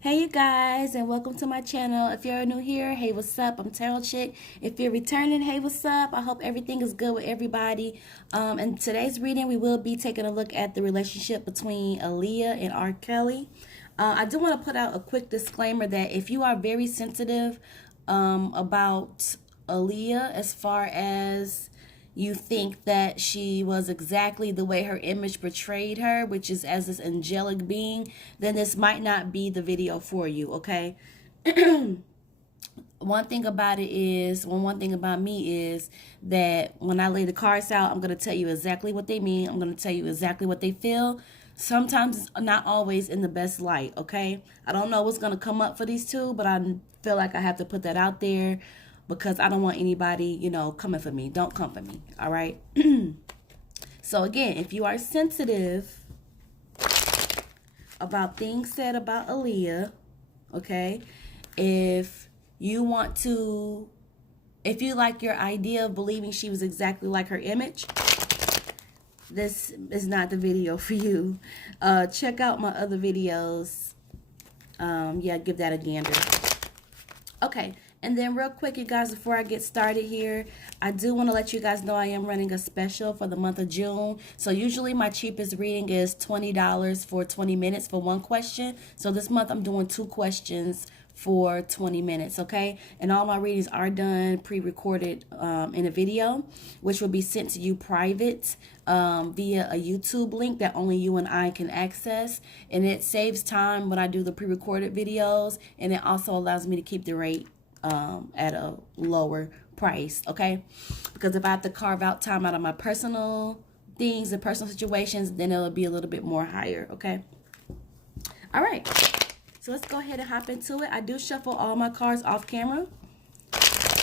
Hey you guys, and welcome to my channel. If you're new here, hey, what's up? I'm Tarotchick. If you're returning, hey, what's up? I hope everything is good with everybody. In today's reading, we will be taking a look at the relationship between Aaliyah and R. Kelly. I do want to put out a quick disclaimer that if you are very sensitive about Aaliyah, as far as you think that she was exactly the way her image portrayed her, which is as this angelic being, then this might not be the video for you, okay? One thing about me is that when I lay the cards out, I'm going to tell you exactly what they mean. I'm going to tell you exactly what they feel. Sometimes it's not always in the best light, okay? I don't know what's going to come up for these two, but I feel like I have to put that out there because I don't want anybody, coming for me. Don't come for me, all right? So again, if you are sensitive about things said about Aaliyah, okay, if you like your idea of believing she was exactly like her image, this is not the video for you. Check out my other videos. Yeah, give that a gander. Okay, and then real quick, you guys, before I get started here, I do want to let you guys know I am running a special for the month of June. So usually my cheapest reading is $20 for 20 minutes for one question. So this month I'm doing 2 questions for 20 minutes, okay? And all my readings are done pre-recorded in a video, which will be sent to you private via a YouTube link that only you and I can access. And it saves time when I do the pre-recorded videos, and it also allows me to keep the rate at a lower price, okay? Because if I have to carve out time out of my personal things and personal situations, then it'll be a little bit more higher, okay? All right, so let's go ahead and hop into it. I do shuffle all my cards off camera,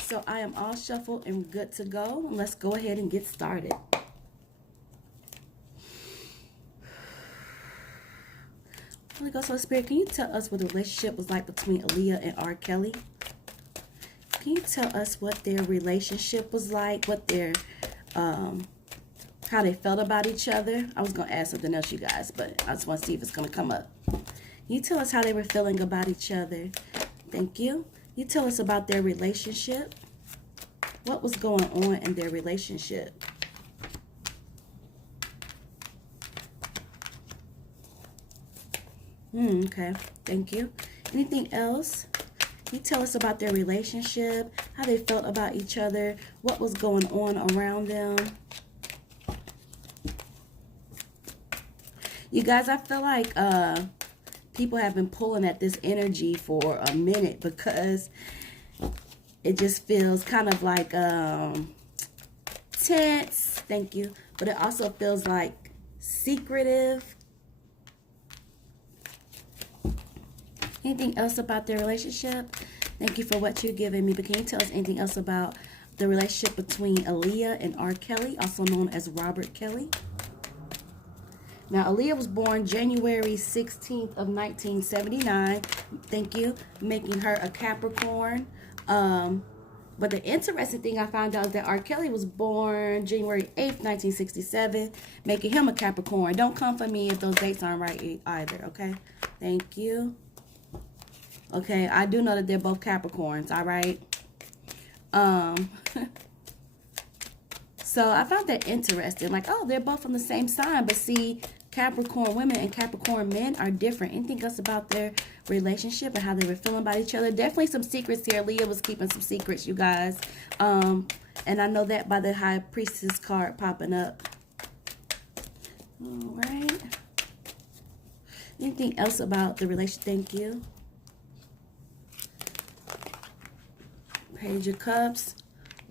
so I am all shuffled and good to go. Let's go ahead and get started. Holy Ghost, Holy Spirit, can you tell us what the relationship was like between Aaliyah and R. Kelly? Can you tell us what their relationship was like, what their, how they felt about each other? I was going to ask something else, you guys, but I just want to see if it's going to come up. Can you tell us how they were feeling about each other? Thank you. You tell us about their relationship. What was going on in their relationship? Okay. Thank you. Anything else? You tell us about their relationship, how they felt about each other, what was going on around them. You guys, I feel like people have been pulling at this energy for a minute because it just feels kind of like tense. Thank you. But it also feels like secretive. Anything else about their relationship? Thank you for what you've given me. But can you tell us anything else about the relationship between Aaliyah and R. Kelly, also known as Robert Kelly? Now, Aaliyah was born January 16th of 1979. Thank you. Making her a Capricorn. But the interesting thing I found out is that R. Kelly was born January 8th, 1967, making him a Capricorn. Don't come for me if those dates aren't right either, okay? Thank you. Okay, I do know that they're both Capricorns, all right? So I found that interesting. Like, oh, they're both from the same sign. But see, Capricorn women and Capricorn men are different. Anything else about their relationship and how they were feeling about each other? Definitely some secrets here. Leah was keeping some secrets, you guys. And I know that by the High Priestess card popping up. All right. Anything else about the relationship? Thank you. Page of Cups.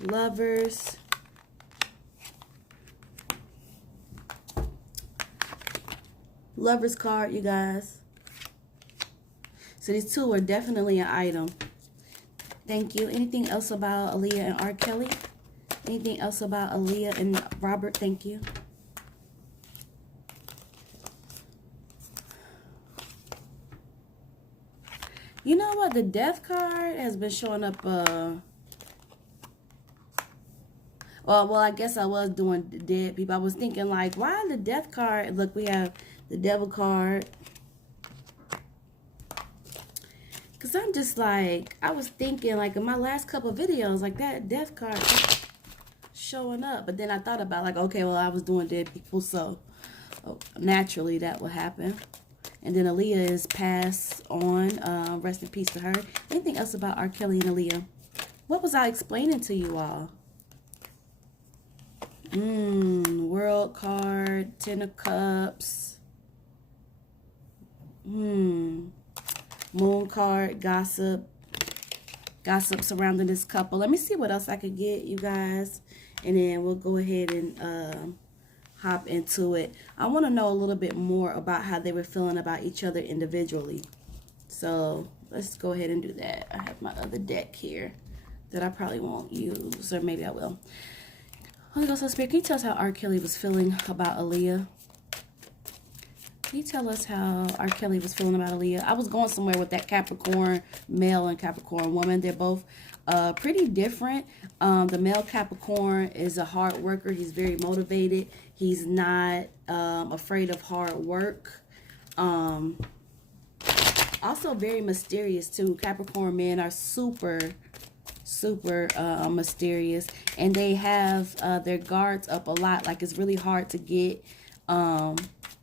Lovers. Lovers card, you guys. So these two are definitely an item. Thank you. Anything else about Aaliyah and R. Kelly? Anything else about Aaliyah and Robert? Thank you. You know what? The death card has been showing up. Well, I guess I was doing dead people. I was thinking like, why the death card? Look, we have the devil card. Because I'm just like, I was thinking, like, in my last couple of videos, like, that death card kept showing up. But then I thought about, like, okay, well, I was doing dead people, so naturally that would happen. And then Aaliyah is passed on. Rest in peace to her. Anything else about R. Kelly and Aaliyah? What was I explaining to you all? World card, Ten of Cups. Moon card, gossip. Gossip surrounding this couple. Let me see what else I could get, you guys. And then we'll go ahead and hop into it. I want to know a little bit more about how they were feeling about each other individually. So let's go ahead and do that. I have my other deck here that I probably won't use, or maybe I will. Holy Ghost, Holy Spirit, can you tell us how R. Kelly was feeling about Aaliyah? Can you tell us how R. Kelly was feeling about Aaliyah? I was going somewhere with that Capricorn male and Capricorn woman. They're both pretty different. The male Capricorn is a hard worker. He's very motivated. He's not afraid of hard work. Also very mysterious too. Capricorn men are super mysterious, and they have their guards up a lot. Like, it's really hard to get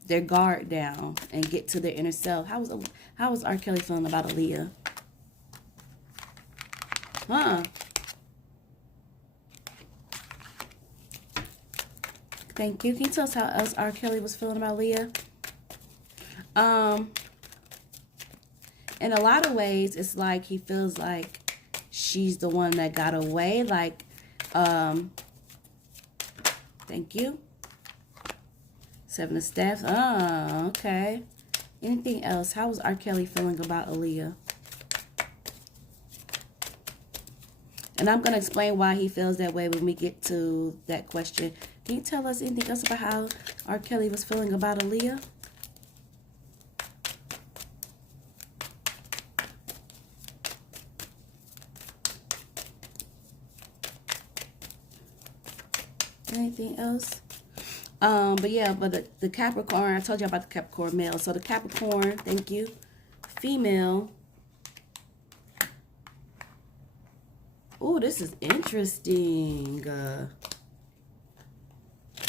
their guard down and get to their inner self. How was R. Kelly feeling about Aaliyah? Thank you. Can you tell us how else R. Kelly was feeling about Aaliyah? In a lot of ways, it's like he feels like she's the one that got away. Like, thank you. Seven of Staffs. Oh, okay. Anything else? How was R. Kelly feeling about Aaliyah? And I'm going to explain why he feels that way when we get to that question. Can you tell us anything else about how R. Kelly was feeling about Aaliyah? Anything else? But yeah, but the Capricorn, I told you about the Capricorn male. So the Capricorn, thank you, female. Oh, this is interesting.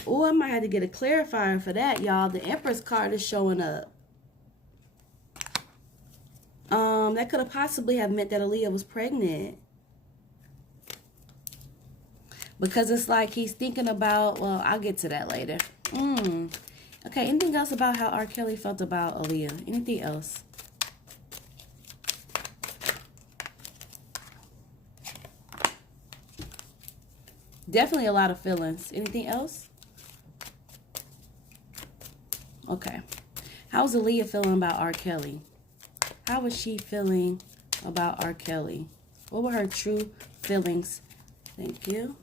Oh, I might have to get a clarifier for that, y'all. The Empress card is showing up. That could have possibly have meant that Aaliyah was pregnant. Because it's like he's thinking about, well, I'll get to that later. Okay, anything else about how R. Kelly felt about Aaliyah? Anything else? Definitely a lot of feelings. Anything else? Okay. How's Aaliyah feeling about R. Kelly? How was she feeling about R. Kelly? What were her true feelings? Thank you.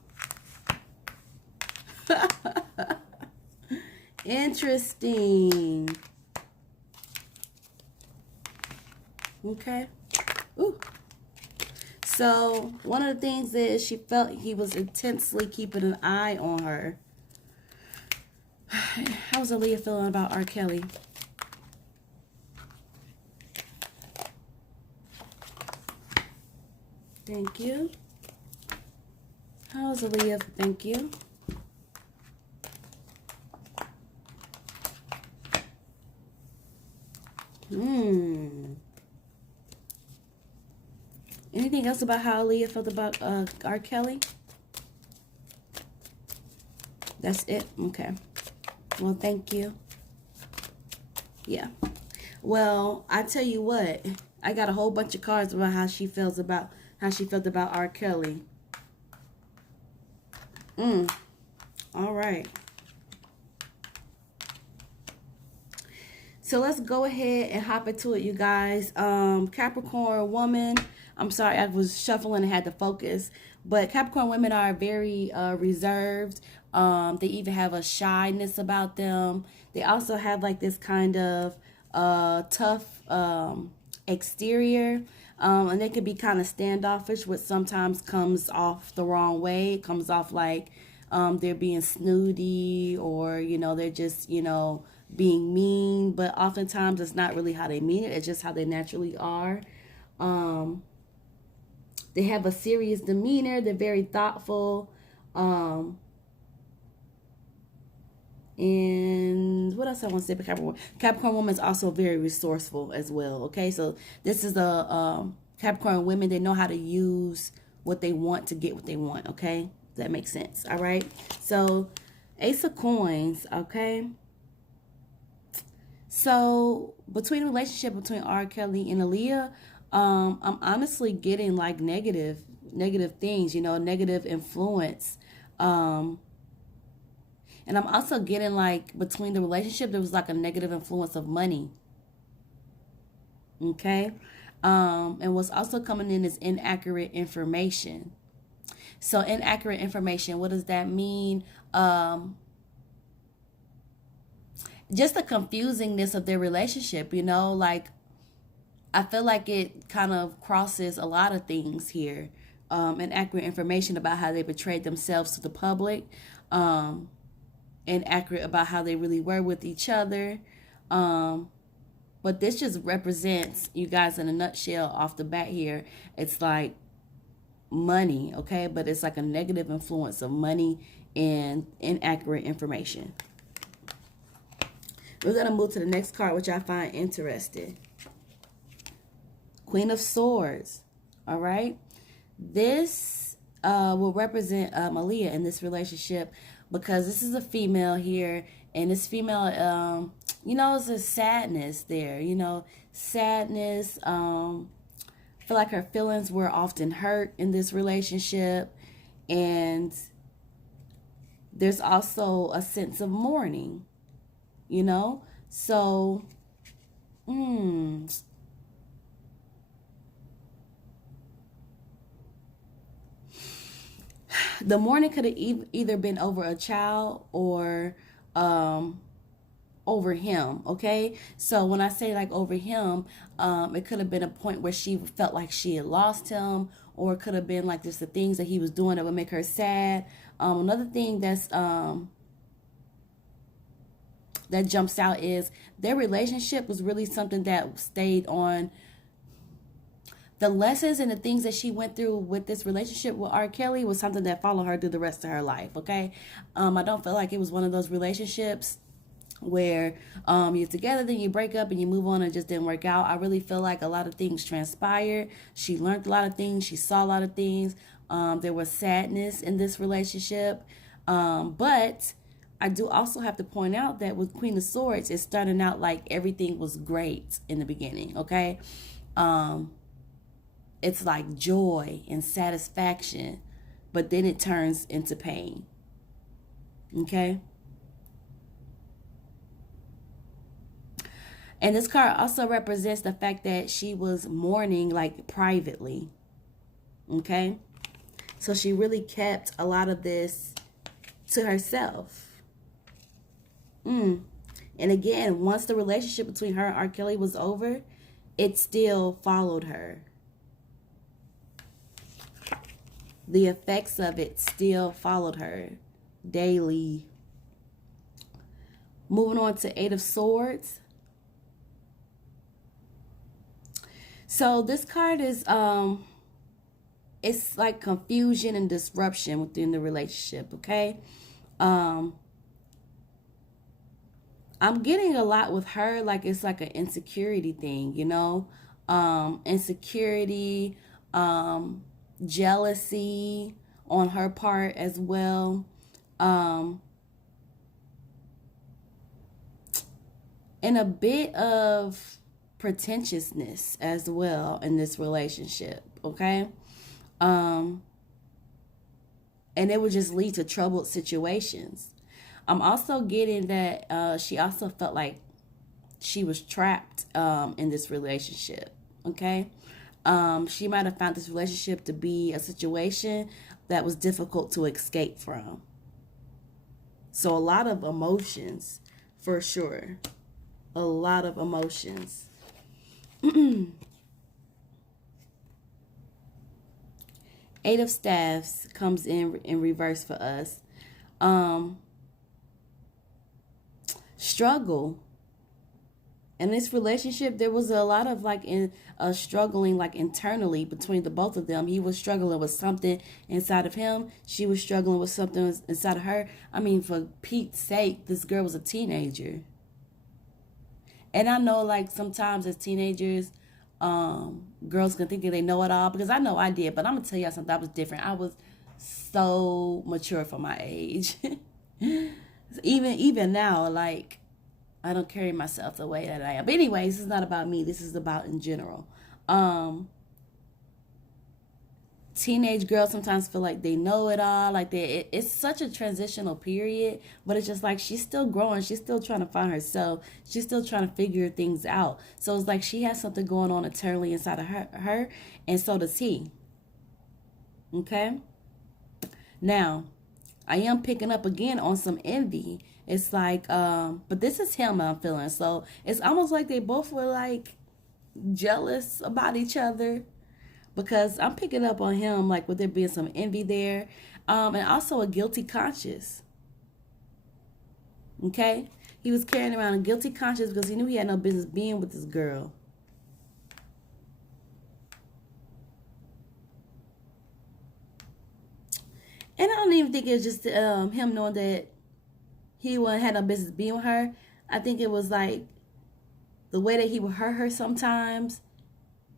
Interesting. Okay. Ooh. So, one of the things is she felt he was intensely keeping an eye on her. How's Aaliyah feeling about R. Kelly? Thank you. How's Aaliyah? Thank you. Anything else about how Aaliyah felt about R. Kelly? That's it? Okay. Well, thank you. Yeah. Well, I tell you what, I got a whole bunch of cards about how she felt about R. Kelly. All right. So let's go ahead and hop into it, you guys. Capricorn woman. I'm sorry, I was shuffling and had to focus. But Capricorn women are very reserved. They even have a shyness about them. They also have like this kind of tough exterior. And they can be kind of standoffish, which sometimes comes off the wrong way. It comes off like they're being snooty, or, you know, they're just, you know, being mean. But oftentimes it's not really how they mean it. It's just how they naturally are. They have a serious demeanor. They're very thoughtful. And what else I want to say about Capricorn? Capricorn woman is also very resourceful as well. Okay, so this is a Capricorn women. They know how to use what they want to get what they want. Okay, that makes sense. All right. So Ace of Coins. Okay. So between the relationship between R. Kelly and Aaliyah, I'm honestly getting like negative things. You know, negative influence. And I'm also getting like between the relationship, there was like a negative influence of money. Okay. And what's also coming in is inaccurate information. So inaccurate information, what does that mean? Just the confusingness of their relationship, you know, like I feel like it kind of crosses a lot of things here. Inaccurate information about how they portrayed themselves to the public. Inaccurate about how they really were with each other. But this just represents, you guys, in a nutshell off the bat here, it's like money, okay? But it's like a negative influence of money and inaccurate information. We're going to move to the next card, which I find interesting. Queen of Swords, all right? This will represent Aaliyah in this relationship because this is a female here, and this female, you know, it's a sadness there, you know, sadness. I feel like her feelings were often hurt in this relationship, and there's also a sense of mourning, you know, so, the mourning could have either been over a child or over him, okay? So when I say like over him, it could have been a point where she felt like she had lost him, or it could have been like just the things that he was doing that would make her sad. Another thing that's that jumps out is their relationship was really something that stayed on. The lessons and the things that she went through with this relationship with R. Kelly was something that followed her through the rest of her life, okay? I don't feel like it was one of those relationships where you're together, then you break up and you move on and it just didn't work out. I really feel like a lot of things transpired. She learned a lot of things. She saw a lot of things. There was sadness in this relationship. But I do also have to point out that with Queen of Swords, it's starting out like everything was great in the beginning, okay? It's like joy and satisfaction, but then it turns into pain, okay? And this card also represents the fact that she was mourning like privately, okay? So she really kept a lot of this to herself. And again, once the relationship between her and R. Kelly was over, it still followed her. The effects of it still followed her daily. Moving on to Eight of Swords. So this card is it's like confusion and disruption within the relationship, okay? I'm getting a lot with her, like it's like an insecurity thing, you know? Insecurity, jealousy on her part as well. And a bit of pretentiousness as well in this relationship, okay? And it would just lead to troubled situations. I'm also getting that she also felt like she was trapped in this relationship, okay? She might have found this relationship to be a situation that was difficult to escape from. So a lot of emotions, for sure. A lot of emotions. Eight of Staffs comes in reverse for us. Struggle. in this relationship, there was a lot of like struggling like internally between the both of them. He was struggling with something inside of him. She was struggling with something inside of her. I mean, for Pete's sake, this girl was a teenager. And I know, like, sometimes as teenagers, girls can think that they know it all, because I know I did. But I'm gonna tell y'all something. I was different. I was so mature for my age. Even now, like, I don't carry myself the way that I am. But anyways, this is not about me. This is about in general. Teenage girls sometimes feel like they know it all. Like it's such a transitional period, but it's just like she's still growing. She's still trying to find herself. She's still trying to figure things out. So it's like she has something going on internally inside of her, and so does he. Okay? Now, I am picking up again on some envy. It's like, but this is him I'm feeling. So it's almost like they both were like jealous about each other, because I'm picking up on him like with there being some envy there, and also a guilty conscience. Okay? He was carrying around a guilty conscience because he knew he had no business being with this girl. And I don't even think it's just him knowing that he had no business being with her. I think it was like the way that he would hurt her sometimes,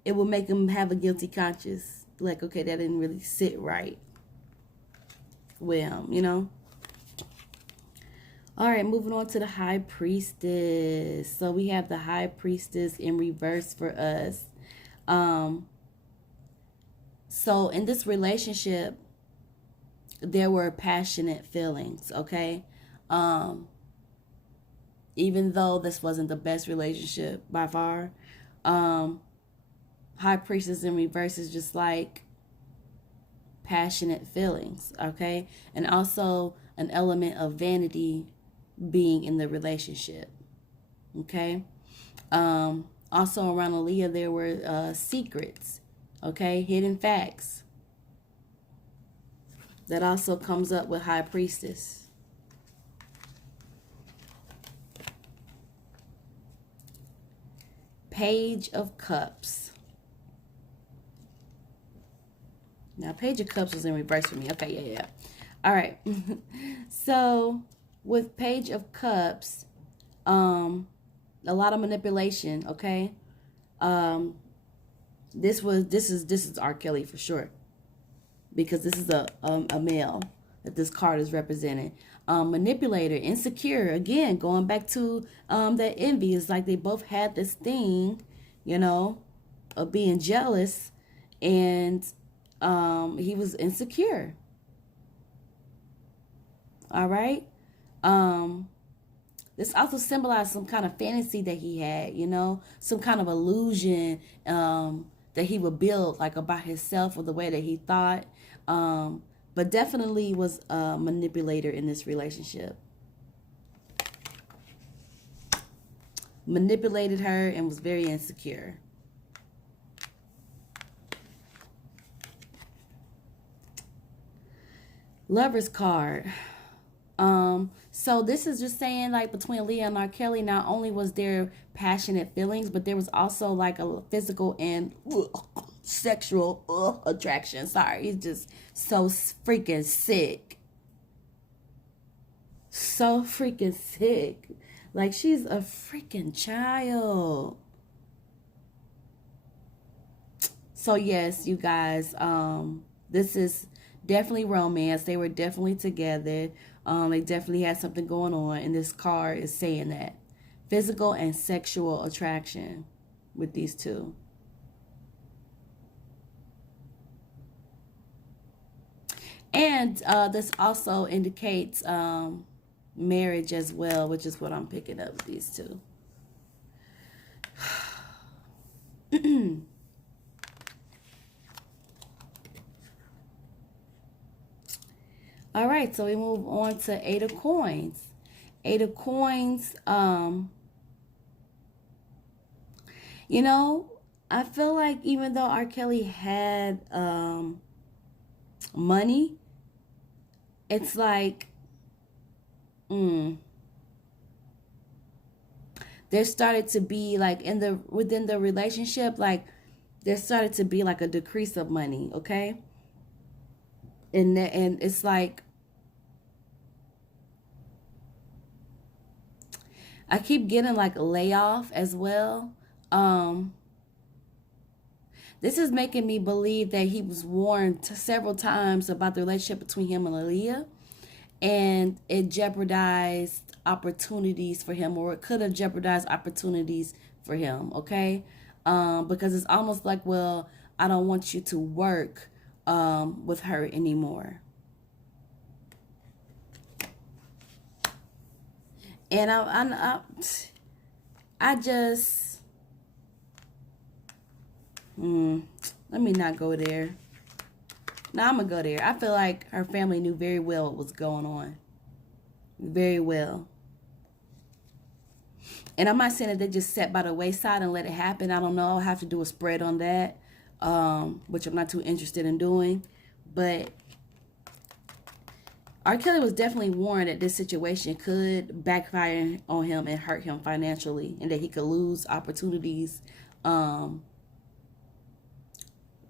it would make him have a guilty conscience. Like, okay, that didn't really sit right with him, you know? All right, moving on to the High Priestess. So we have the High Priestess in reverse for us. So in this relationship, there were passionate feelings, okay? Even though this wasn't the best relationship by far, High Priestess in reverse is just like passionate feelings, okay? And also an element of vanity being in the relationship, okay? Also around Aaliyah, there were secrets, okay? Hidden facts. That also comes up with High Priestess. Page of Cups. Now, Page of Cups was in reverse for me. Okay, yeah. All right. So, with Page of Cups, a lot of manipulation, okay? This is R. Kelly for sure, because this is a male that this card is representing. Manipulator, insecure, again, going back to that envy. It's like they both had this thing, you know, of being jealous, and he was insecure. All right. This also symbolized some kind of fantasy that he had, you know, some kind of illusion that he would build, like, about himself or the way that he thought. But definitely was a manipulator in this relationship. Manipulated her and was very insecure. Lover's card. So this is just saying, like, between Aaliyah and R. Kelly, not only was there passionate feelings, but there was also like a physical and sexual attraction. Sorry, he's just so freaking sick. So freaking sick. Like, she's a freaking child. So yes, you guys, this is definitely romance. They were definitely together. They definitely had something going on, and this card is saying that. Physical and sexual attraction with these two. And this also indicates marriage as well, which is what I'm picking up with these two. All right, so we move on to Eight of Coins. Eight of Coins, you know, I feel like even though R. Kelly had money, it's like, there started to be like within the relationship, like there started to be like a decrease of money, okay? And it's like I keep getting like a layoff as well. Um, this is making me believe that he was warned several times about the relationship between him and Aaliyah, and it jeopardized opportunities for him, or it could have jeopardized opportunities for him, okay? Because it's almost like, well, I don't want you to work with her anymore. And I just, let me not go there. Now I'm going to go there. I feel like her family knew very well what was going on. Very well. And I'm not saying that they just sat by the wayside and let it happen. I don't know. I'll have to do a spread on that, which I'm not too interested in doing. But R. Kelly was definitely warned that this situation could backfire on him and hurt him financially, and that he could lose opportunities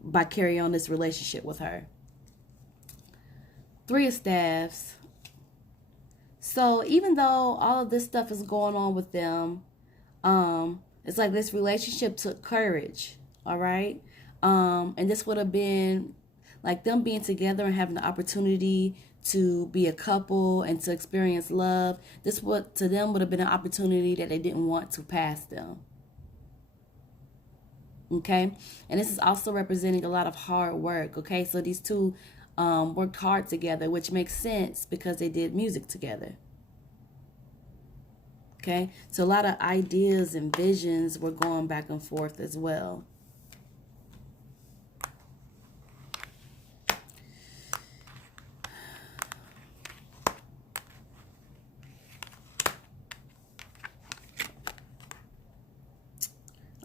by carrying on this relationship with her. 3 of Staves. So even though all of this stuff is going on with them, it's like this relationship took courage, all right? And this would have been like them being together and having the opportunity to be a couple and to experience love. This would to them would have been an opportunity that they didn't want to pass them. Okay, and this is also representing a lot of hard work. Okay, so these two worked hard together, which makes sense because they did music together. Okay, so a lot of ideas and visions were going back and forth as well.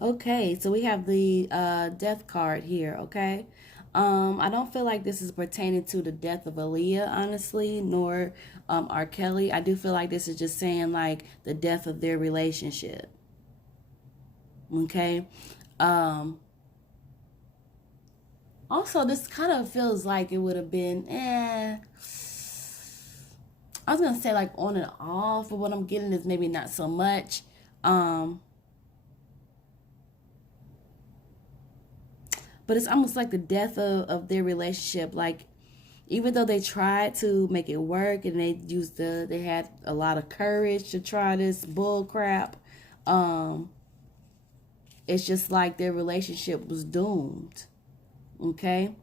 Okay, so we have the death card here, okay? I don't feel like this is pertaining to the death of Aaliyah, honestly, nor R. Kelly. I do feel like this is just saying, like, the death of their relationship. Okay? Also, this kind of feels like it would have been, I was going to say, like, on and off, but what I'm getting is maybe not so much. But it's almost like the death of their relationship. Like, even though they tried to make it work and they had a lot of courage to try this bull crap, it's just like their relationship was doomed. Okay?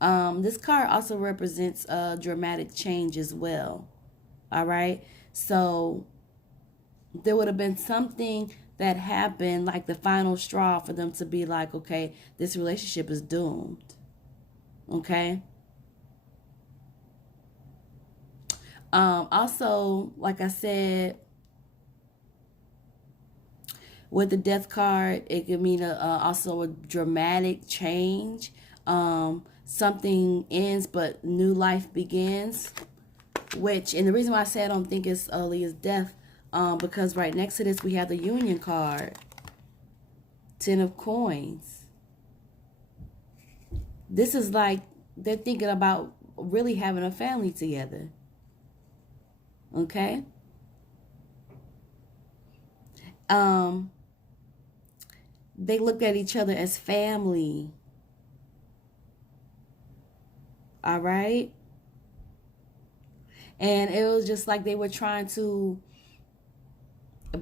This card also represents a dramatic change as well. All right? So there would have been something that happened, like the final straw for them to be like, okay, this relationship is doomed. Okay? Also, like I said, with the death card, it could mean also a dramatic change. Something ends, but new life begins. Which, and the reason why I say I don't think it's Aaliyah's death, because right next to this we have the union card. 10 of coins. This is like they're thinking about really having a family together. Okay? They looked at each other as family. All right? And it was just like they were trying to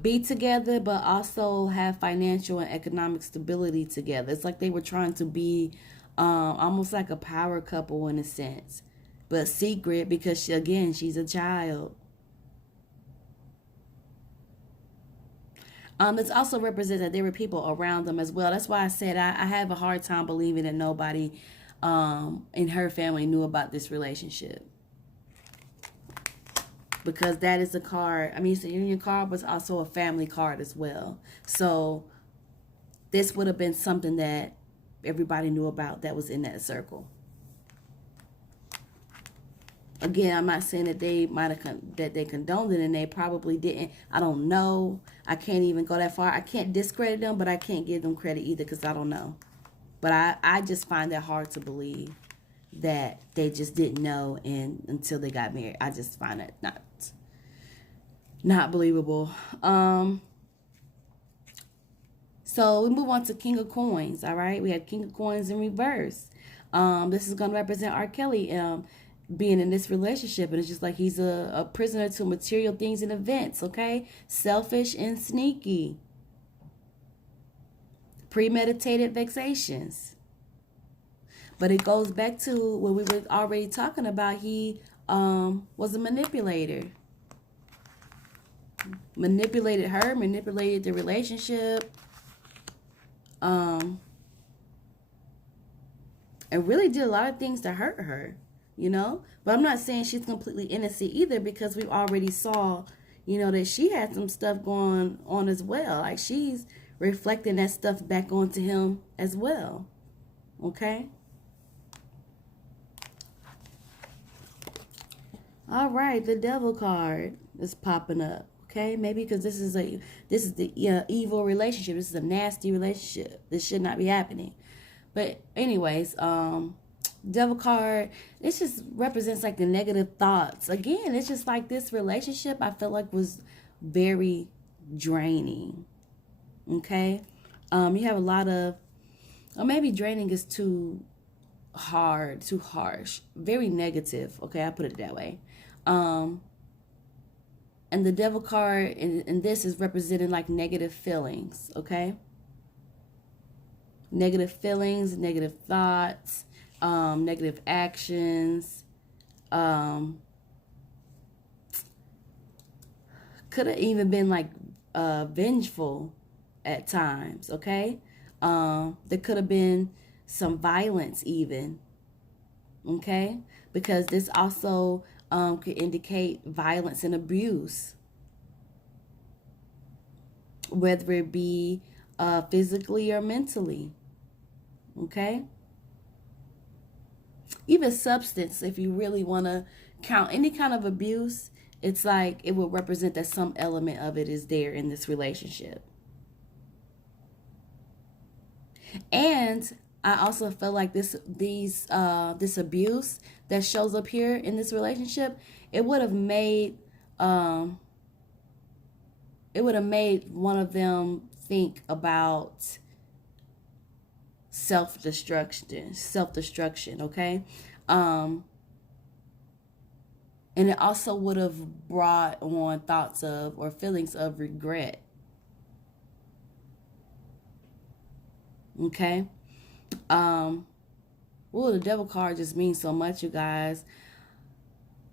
be together, but also have financial and economic stability together. It's like they were trying to be almost like a power couple in a sense, but secret because she's a child. It's also represents that there were people around them as well. That's why I said I have a hard time believing that nobody in her family knew about this relationship. Because that is a card. I mean, it's a union card, but it's also a family card as well. So this would have been something that everybody knew about that was in that circle. Again, I'm not saying that they might have that they condoned it, and they probably didn't. I don't know. I can't even go that far. I can't discredit them, but I can't give them credit either because I don't know. But I just find that hard to believe that they just didn't know and until they got married. I just find it not believable. So we move on to King of Coins. All right, we have King of Coins in reverse. This is going to represent R. Kelly being in this relationship, and it's just like he's a prisoner to material things and events. Okay, selfish and sneaky, premeditated vexations. But it goes back to what we were already talking about. He was a manipulator. Manipulated her, manipulated the relationship. And really did a lot of things to hurt her, you know? But I'm not saying she's completely innocent either, because we already saw, you know, that she had some stuff going on as well. Like, she's reflecting that stuff back onto him as well. Okay? All right, the Devil card is popping up. Okay, maybe because this is the evil relationship. This is a nasty relationship. This should not be happening. But anyways, Devil card, it just represents like the negative thoughts. Again, it's just like this relationship I felt like was very draining. Okay, you have a lot of, or maybe draining is too hard, too harsh, very negative. Okay, I put it that way. And the Devil card in this is representing like negative feelings, okay? Negative feelings, negative thoughts, negative actions. Could have even been like vengeful at times, okay? There could have been some violence even, okay? Because this also could indicate violence and abuse, whether it be physically or mentally, okay? Even substance, if you really want to count any kind of abuse, it's like it will represent that some element of it is there in this relationship. And I also feel like this abuse that shows up here in this relationship, it would have made one of them think about self-destruction, okay? And it also would have brought on thoughts of or feelings of regret. Okay? The Devil card just means so much, you guys.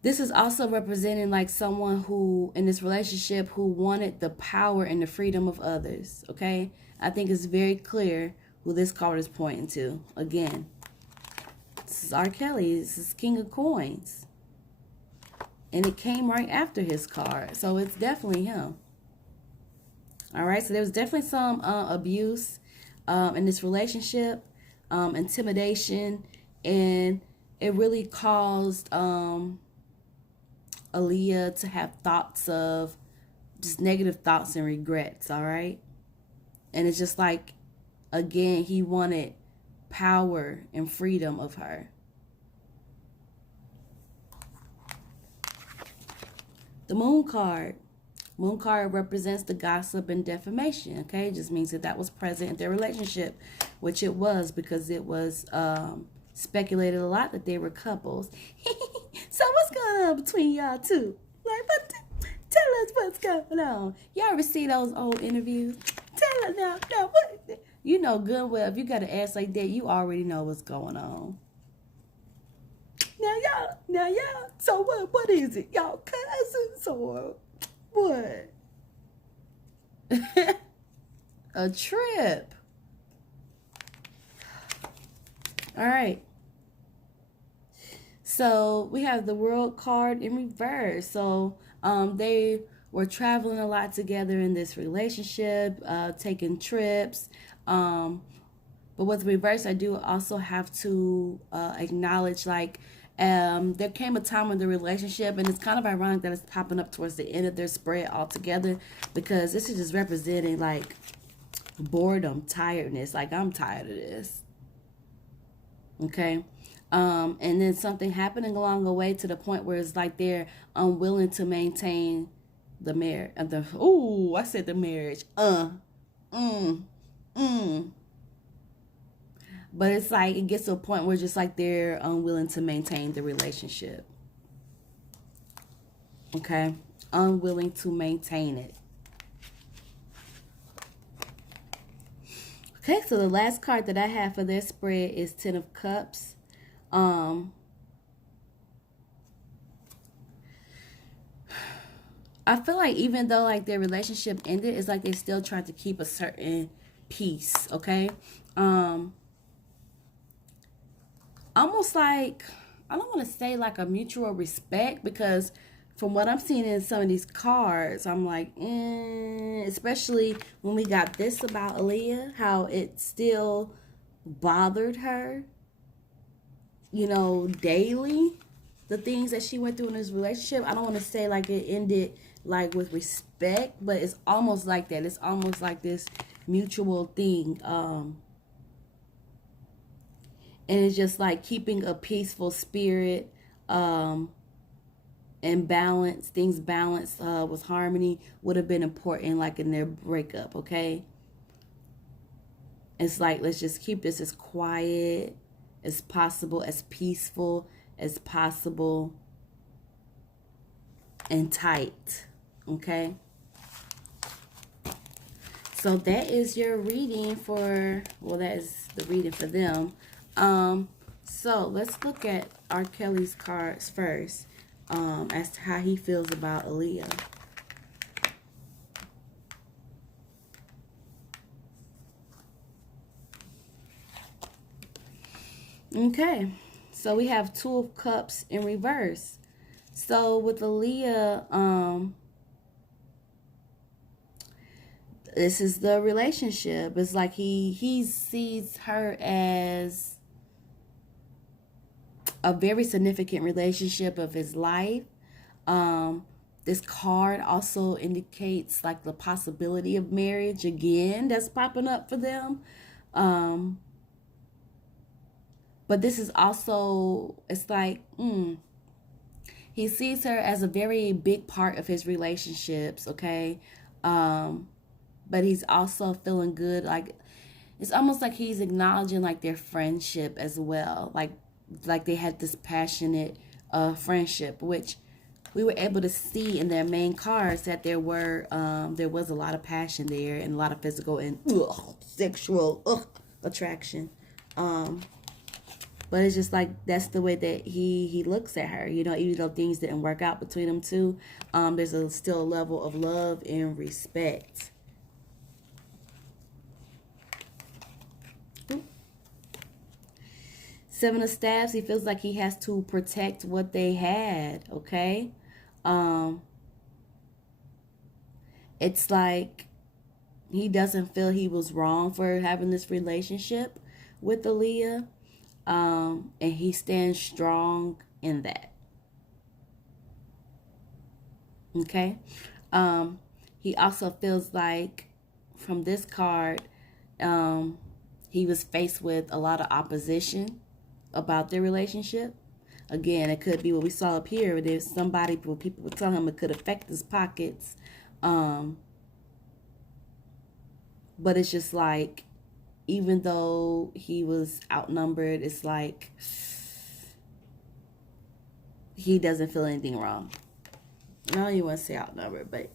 This is also representing like someone who, in this relationship, who wanted the power and the freedom of others, okay? I think it's very clear who this card is pointing to. Again, this is R. Kelly. This is King of Coins. And it came right after his card. So it's definitely him. All right, so there was definitely some abuse in this relationship, intimidation, and it really caused Aaliyah to have thoughts of just negative thoughts and regrets, all right? And it's just like, again, he wanted power and freedom of her. The Moon card. Moon card represents the gossip and defamation, okay? It just means that was present in their relationship, which it was, because it was speculated a lot that they were couples. So what's going on between y'all two? Like, but tell us what's going on. Y'all ever see those old interviews? Tell us now, what? You know good well, if you got an ass like that, you already know what's going on. Now y'all, so what is it? Y'all cousins or what? A trip. All right. So we have the World card in reverse. So they were traveling a lot together in this relationship, taking trips. But with reverse, I do also have to acknowledge, like, There came a time in the relationship, and it's kind of ironic that it's popping up towards the end of their spread altogether, because this is just representing like boredom, tiredness. Like, I'm tired of this. Okay. And then something happening along the way to the point where it's like they're unwilling to maintain the marriage. I said the marriage. Mm, mm. But it's like it gets to a point where just like they're unwilling to maintain the relationship. Okay? Unwilling to maintain it. Okay, so the last card that I have for this spread is Ten of Cups. I feel like even though like their relationship ended, it's like they still trying to keep a certain peace, okay? Almost like, I don't want to say like a mutual respect, because from what I'm seeing in some of these cards, I'm like, especially when we got this about Aaliyah, how it still bothered her, you know, daily, the things that she went through in this relationship. I don't want to say like it ended like with respect, but it's almost like that. It's almost like this mutual thing. And it's just like keeping a peaceful spirit, and balance, things balanced with harmony would have been important, like in their breakup, okay? It's like, let's just keep this as quiet as possible, as peaceful as possible, and tight, okay? So that is your reading for, well, that is the reading for them. So let's look at R. Kelly's cards first, as to how he feels about Aaliyah. Okay, so we have Two of Cups in reverse. So with Aaliyah, this is the relationship. It's like he sees her as a very significant relationship of his life. This card also indicates like the possibility of marriage again that's popping up for them. But this is also, it's like, he sees her as a very big part of his relationships, okay? But he's also feeling good. Like, it's almost like he's acknowledging like their friendship as well. Like they had this passionate friendship, which we were able to see in their main cards that there was a lot of passion there, and a lot of physical and sexual attraction. But it's just like that's the way that he looks at her, you know. Even though things didn't work out between them two, there's still a level of love and respect. Seven of Staves, he feels like he has to protect what they had, okay? It's like he doesn't feel he was wrong for having this relationship with Aaliyah, and he stands strong in that, okay? He also feels like from this card, he was faced with a lot of opposition about their relationship. Again, it could be what we saw up here. There's somebody, people would tell him it could affect his pockets. But it's just like, even though he was outnumbered, it's like he doesn't feel anything wrong. I don't even want to say outnumbered, but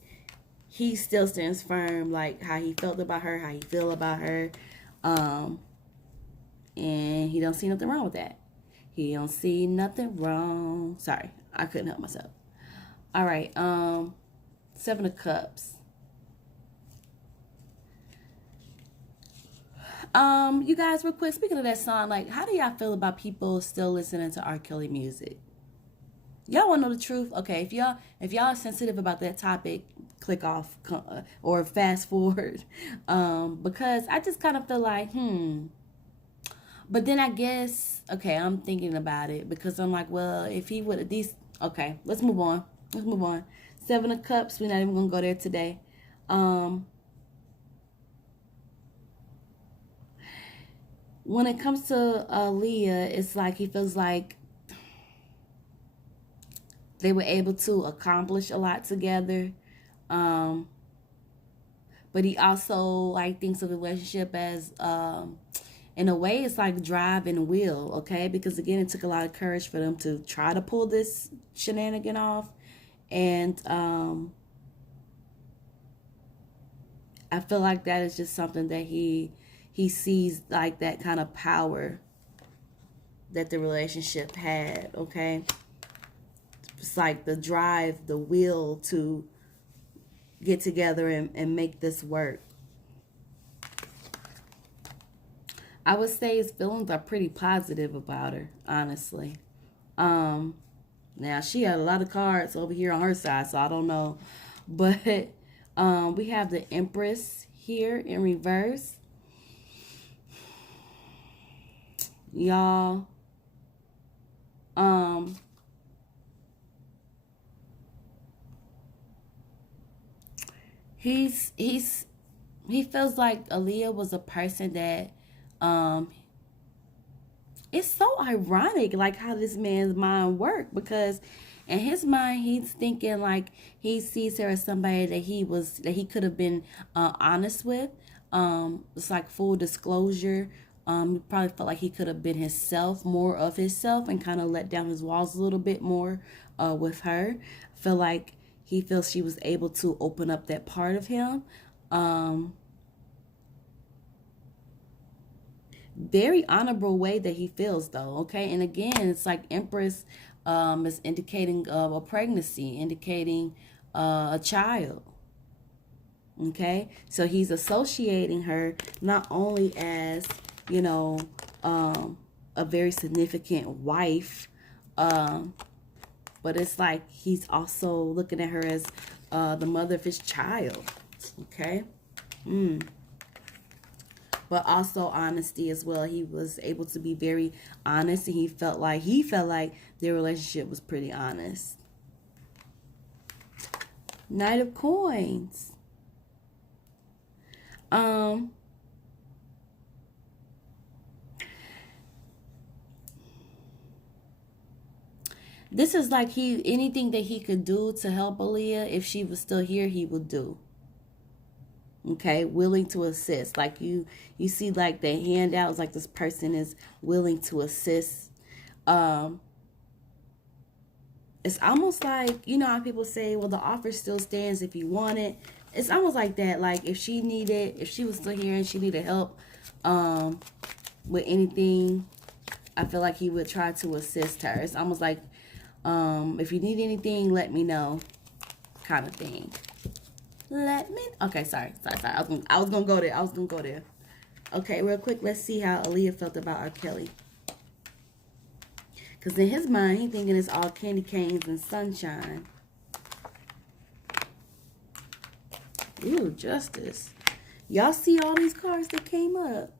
he still stands firm, like how he felt about her, how he feel about her. And he don't see nothing wrong with that. He don't see nothing wrong. Sorry, I couldn't help myself. All right, Seven of Cups. You guys, real quick, speaking of that song, like, how do y'all feel about people still listening to R. Kelly music? Y'all want to know the truth? Okay, if y'all are sensitive about that topic, click off or fast forward, because I just kind of feel like, But then I guess, okay, I'm thinking about it because I'm like, well, if he would have these, okay, let's move on. Let's move on. Seven of Cups. We're not even gonna go there today. When it comes to Aaliyah, it's like he feels like they were able to accomplish a lot together. But he also like thinks of the relationship as in a way it's like drive and will, okay? Because again, it took a lot of courage for them to try to pull this shenanigan off. And I feel like that is just something that he sees, like that kind of power that the relationship had, okay? It's like the drive, the will to get together and make this work. I would say his feelings are pretty positive about her, honestly. Now she had a lot of cards over here on her side, so I don't know. But we have the Empress here in reverse. Y'all. He feels like Aaliyah was a person that it's so ironic like how this man's mind worked, because in his mind he's thinking like he sees her as somebody that he could have been honest with. It's like full disclosure. He probably felt like he could have been himself, more of himself, and kind of let down his walls a little bit more with her. I feel like he feels she was able to open up that part of him. Very honorable way that he feels, though, okay? And again, it's like Empress is indicating a pregnancy, indicating a child, okay? So he's associating her not only as, you know, a very significant wife, but it's like he's also looking at her as the mother of his child, okay? But also honesty as well. He was able to be very honest, and he felt like their relationship was pretty honest. Knight of Coins. This is like anything that he could do to help Aaliyah, if she was still here, he would do. Okay, willing to assist. Like you see like the handouts, like this person is willing to assist. It's almost like, you know how people say, well, the offer still stands if you want it. It's almost like that. Like if she was still here and she needed help with anything, I feel like he would try to assist her. It's almost like if you need anything, let me know, kind of thing. Okay, sorry. I was gonna go there. Okay, real quick, let's see how Aaliyah felt about R. Kelly. Because in his mind, he's thinking it's all candy canes and sunshine. Ooh, Justice. Y'all see all these cards that came up?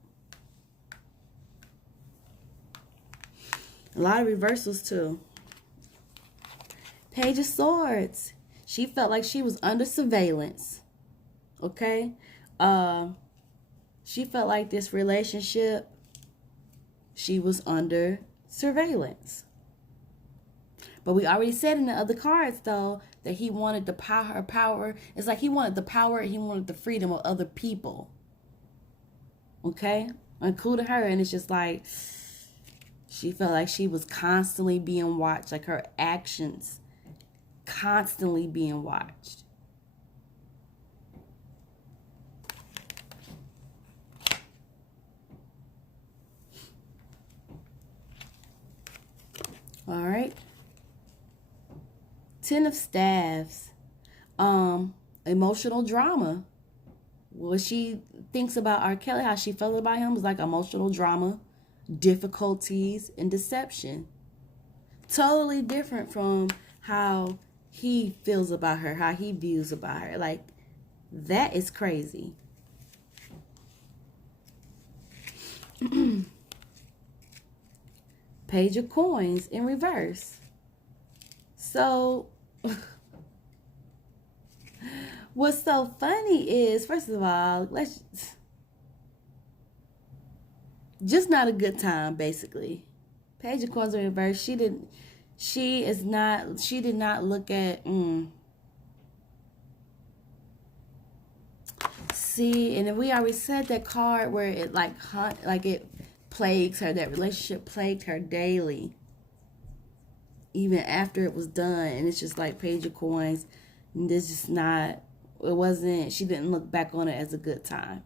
A lot of reversals, too. Page of Swords. She felt like she was under surveillance. Okay? She felt like this relationship, she was under surveillance. But we already said in the other cards, though, that he wanted the power. It's like he wanted the power, he wanted the freedom of other people. Okay? Including her. And it's just like, she felt like she was constantly being watched. Like her actions constantly being watched. All right. Ten of Staves. Emotional drama. What she thinks about R. Kelly, how she felt about him, was like emotional drama, difficulties, and deception. Totally different from how he feels about her, how he views about her. Like, that is crazy. Page of Coins in reverse. So what's so funny is, first of all, just not a good time, basically. Page of Coins in reverse. She did not look at see, and then we already said that card where it it plagues her, that relationship plagued her daily, even after it was done. And it's just like Page of Coins, and this is not, it wasn't, she didn't look back on it as a good time.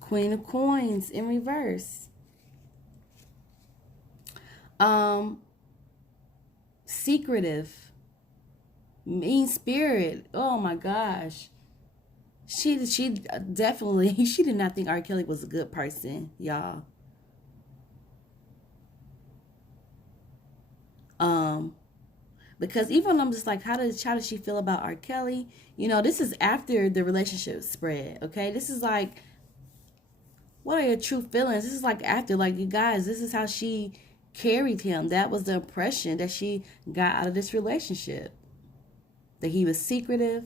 Queen of Coins in reverse. Secretive. Mean spirit. Oh my gosh. She definitely, she did not think R. Kelly was a good person, y'all. Because even I'm just like, how does she feel about R. Kelly? You know, this is after the relationship spread, okay? This is like, what are your true feelings? This is like after, like, you guys, this is how she carried him. That was the impression that she got out of this relationship. That he was secretive,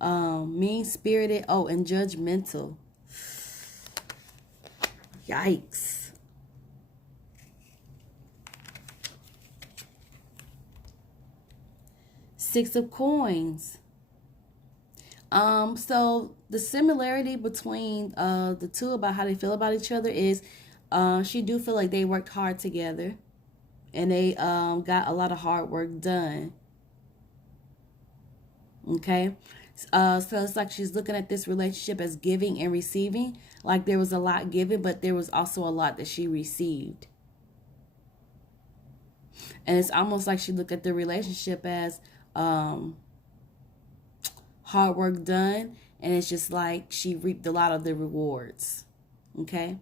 mean-spirited, and judgmental. Yikes. Six of Coins. So the similarity between the two about how they feel about each other is she do feel like they worked hard together and they got a lot of hard work done. Okay. So it's like she's looking at this relationship as giving and receiving. Like there was a lot given, but there was also a lot that she received. And it's almost like she looked at the relationship as hard work done, and it's just like she reaped a lot of the rewards. Okay.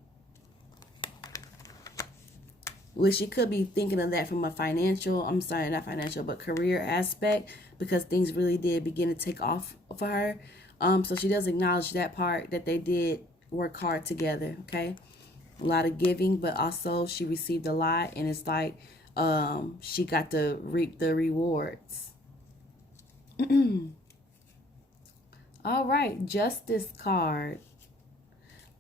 Well, she could be thinking of that from a career aspect, because things really did begin to take off for her. So she does acknowledge that part, that they did work hard together. Okay. A lot of giving, but also she received a lot, and it's like she got to reap the rewards. All right, Justice card.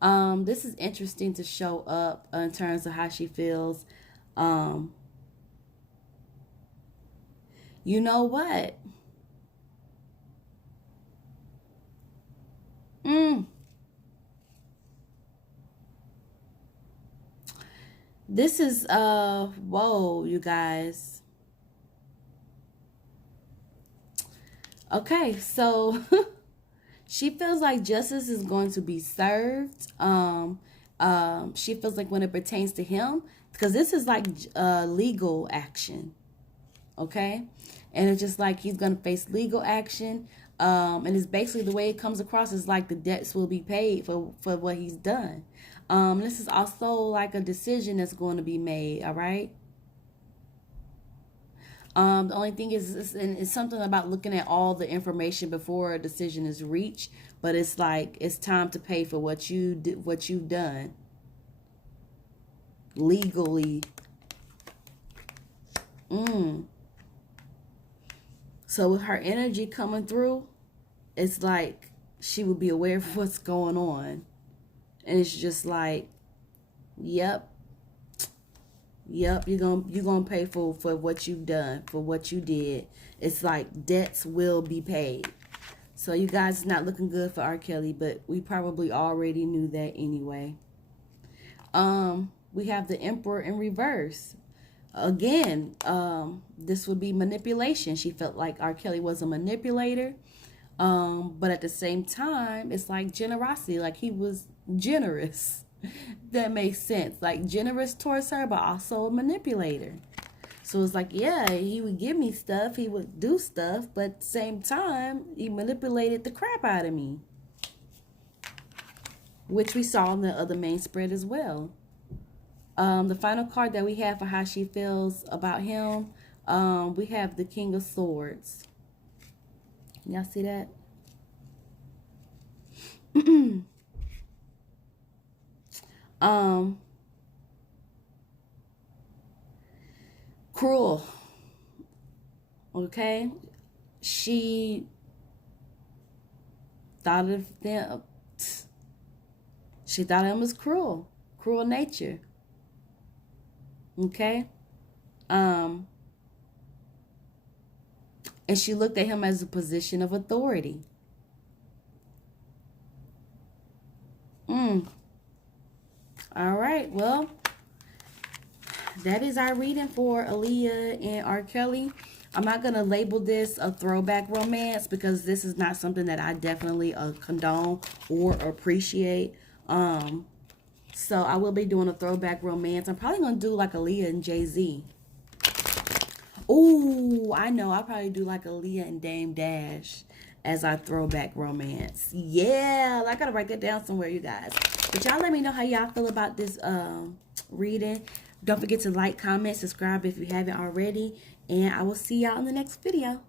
This is interesting to show up in terms of how she feels. You know what? This is whoa, you guys. Okay, so she feels like justice is going to be served. She feels like when it pertains to him, because this is like legal action, okay? And it's just like he's going to face legal action. And it's basically, the way it comes across is like the debts will be paid for what he's done. This is also like a decision that's going to be made, all right? The only thing is, it's something about looking at all the information before a decision is reached. But it's like it's time to pay for what you've done legally. So with her energy coming through, it's like she will be aware of what's going on, and it's just like, yep. Yep, you're gonna pay for what you've done, for what you did. It's like debts will be paid. So you guys, it's not looking good for R. Kelly, but we probably already knew that anyway. We have the Emperor in reverse. Again, this would be manipulation. She felt like R. Kelly was a manipulator. But at the same time, it's like generosity, like he was generous. That makes sense. Like generous towards her, but also a manipulator. So it's like, yeah, he would give me stuff, he would do stuff, but at the same time, he manipulated the crap out of me. Which we saw in the other main spread as well. The final card that we have for how she feels about him, We have the King of Swords. Y'all see that? Cruel. Okay? She thought of them. She thought him as cruel. Cruel nature. Okay? And she looked at him as a position of authority. All right, well, that is our reading for Aaliyah and R. Kelly. I'm not going to label this a throwback romance because this is not something that I definitely condone or appreciate. So I will be doing a throwback romance. I'm probably going to do like Aaliyah and Jay-Z. Oh, I know. I'll probably do like Aaliyah and Dame Dash as our throwback romance. Yeah, I got to write that down somewhere, you guys. But y'all let me know how y'all feel about this reading. Don't forget to like, comment, subscribe if you haven't already. And I will see y'all in the next video.